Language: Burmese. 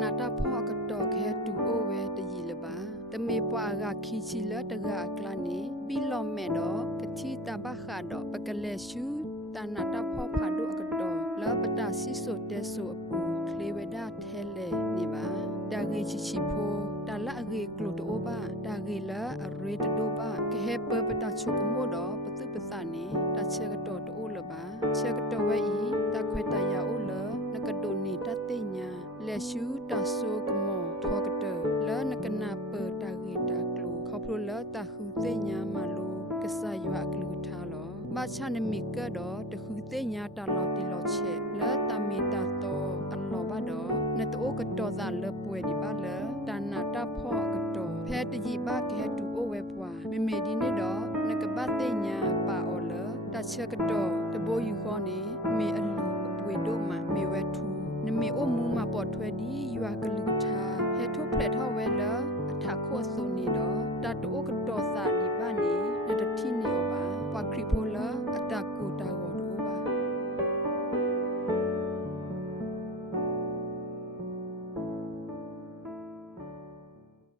နာတာဖောကတောခဲတူအိုဝဲတကြီးလပါတမေပွားကခီချီလတကကလနေပီလောမဲ့တော့ကတိတဘခါတော့ပကလက်ရှူတနာတာဖောဖာဒုအကတောလပတာစီဆိုတဲဆိုအပူကလေဝဒထဲလေနေပါတာဂေချီချီဖိုတာလာဂေကလိုတိုဘာတာဂေလာရေတဒိုဘာကဟေပပတာချုကမိုတော့ပသူပစနေတာချေကတော်တိုလပါချေကတော်ဝဲဤတာခွေတရာ လက်ရှူတဆိုကမောထောကတလနကနာပတာဂေတာကလုခေါပလိုလတခုတေညာမလိုကဆာယွာကလုထားလောဘာချနမီကတော့တခုတေညာတလောတီလောချက်လတမီတာတော့အလောဘတော့နတောကတော်သာလပွဲဒီပါလတနာတဖောကတော်ဖဲတကြီးပါကဲတူအိုဝဲပွားမေမေဒီနေတော့နကပတ်တေညာပါအော်လတချက်ကတော့တဘိုးယူခေါ်နေမေအလူအပွေတို့မှမေဝဲထူ နမေအိုမူမှာပေါ်ထွဲဒီယူအကလူထားဟဲထုဖလက်ထောဝဲလ